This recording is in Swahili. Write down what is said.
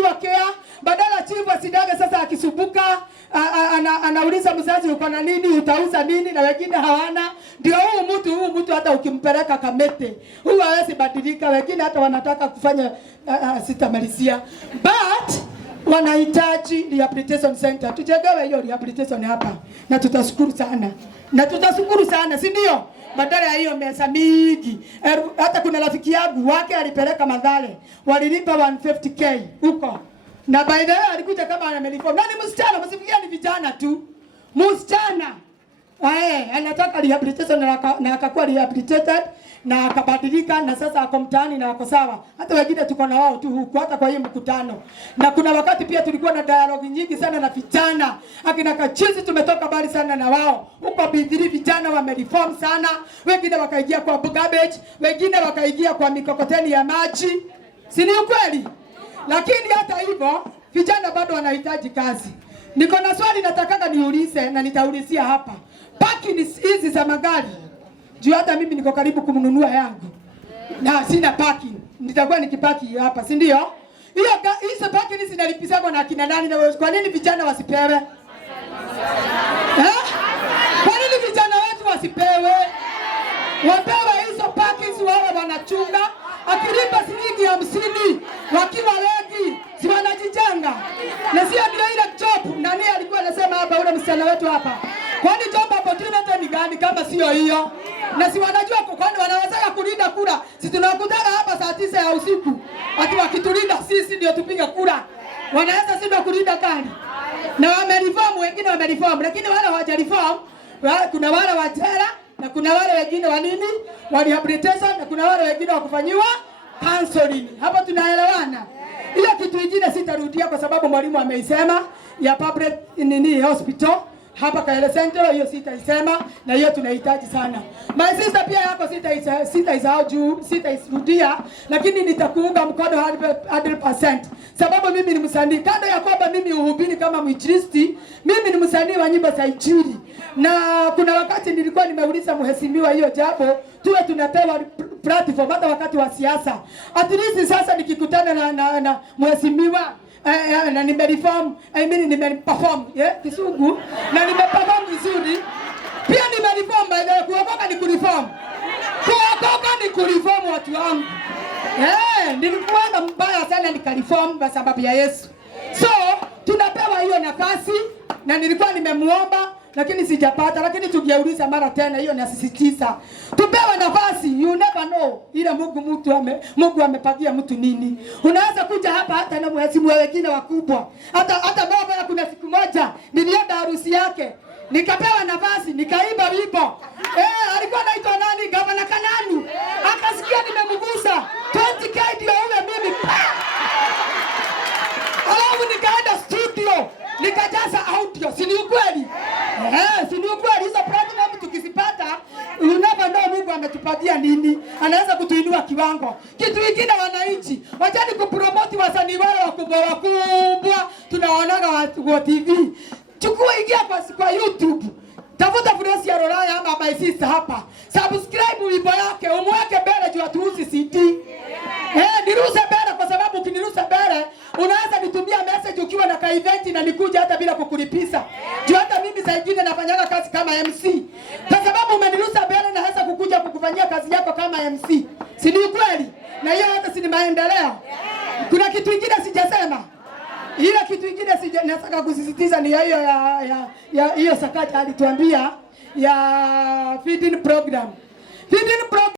wanawekiwa care, badala chifu asidaga sasa akisubuka anauliza mzazi uko na nini, utauza nini, na wengine hawana. Ndio huu mtu hata ukimpeleka Kamete huwa hawezi badilika, wengine hata wanataka kufanya sitamalizia, but wanahitaji rehabilitation center. Tujengewe hiyo rehabilitation hapa na tutashukuru sana, si ndio? Badala ya hiyo mesa mingi. Hata kuna rafiki yangu wake alipeleka Mathare, walilipa 150k huko. Na by the way alikuja kama amelipa. Nani msichana, msifikia ni vijana tu. Msichana. Anataka rehabilitation na akakuwa rehabilitated na akabadilika na sasa ako mtaani na ako sawa. Hata wengine tuko na wao tu huku hata kwa hiyo mkutano. Na kuna wakati pia tulikuwa na dialogue nyingi sana na vijana. Akina Kachizi tumetoka bali sana na wao. Huko B3 vijana wamereform sana. Wengine wakaingia kwa garbage, wengine wakaingia kwa mikokoteni ya maji. Si ni ukweli? Lakini hata hivyo vijana bado wanahitaji kazi. Niko na swali nataka niulize na nitaulizia hapa. Parking hizi za magari. Juu hata mimi niko karibu kumnunua yangu. Na sina parking. Nitakuwa nikipaki hapa, si ndio? Hizo parking hizi zinalipiswa na akina nani, na kwa nini vijana wasipewe? Kwa nini vijana wetu wasipewe? Wapewe hizo parking wao wanachunga. Akilipa shilingi 50 wakiwa wengi si wanajijenga. Na sio ndio ile job. Nani alikuwa anasema hapa ule msichana wetu hapa? Kwani job opportunity ni gani kama sio hiyo? Na si wanajua kwani wanaweza kulinda kura. Si tunakutana hapa saa 9 ya usiku. Ati wakitulinda sisi ndio tupige kura. Wanaweza si ndio kulinda kani? Na wamereform, wengine wamereform, lakini wale hawajareform, kuna wale wa jela na kuna wale wengine wa nini? Wa rehabilitation na kuna wale wengine wa kufanyiwa counseling. Hapa tunaelewana. Hiyo kitu kingine sitarudia kwa sababu mwalimu ameisema ya public nini hospital. Hapa Kaele Central hiyo sitaisema na hiyo tunahitaji sana. My sister pia yako sitaisahau juu sitairudia, lakini nitakuunga mkono 100%. Sababu mimi ni msanii. Kando ya kwamba mimi uhubiri kama mwinjilisti, mimi ni msanii wa nyimbo za injili. Na kuna wakati nilikuwa nimeuliza mheshimiwa hiyo jambo, tuwe tunapewa platform hata wakati wa siasa. At least sasa nikikutana na mheshimiwa na nimereform, nimeperform, Kisugu, na nimeperform vizuri. Pia nimereform by the kuokoka ni kureform. Kuokoka ni kureform watu wangu. Nilikuwa mbaya sana nikareform kwa sababu ya Yesu. So, tunapewa hiyo nafasi na nilikuwa nimemuomba lakini sijapata, lakini tungeuliza mara tena, hiyo nasisitiza. Tupewe nafasi, you never know. Ile Mungu amepagia mtu nini. Unaweza kuja hapa hata na mhesimu wengine wakubwa. Hata baba kuna siku moja nilienda harusi yake. Nikapewa nafasi, nikaimba wimbo. Alikuwa anaitwa nani? Gavana Kananu. Akasikia nimemgusa. 20k ndio ule mimi. Alafu nikaenda studio. Nikajaza audio, si ni ukweli? Si ni ukweli? Hizo platform tukizipata, unapanda Mungu ametupatia nini? Anaweza kutuinua kiwango. Kitu kingine wananchi, wachani kupromote wasanii wale wakubwa. Tunaonaga wa TV. Chukua ingia kwa YouTube. Tafuta Furasia Roraya ama My Sister hapa. Subscribe wimbo yake, umweke mbele juu atuuzi CD. Niruse mbele kwa sababu ukinirusa mbele unaweza nitumia message ukiwa na ka event na nikuja hata bila kukulipisa. Juu hata mimi saa nyingine nafanyaga kazi kama MC. Kwa sababu umenirusa mbele naweza kukuja kukufanyia kazi yako kama MC. Si ni kweli? Na hiyo hata si ni maendeleo. Kuna kitu kingine sijasema. Ile kitu kingine nataka kusisitiza ni hiyo ya hiyo Sakaja alituambia ya feeding program.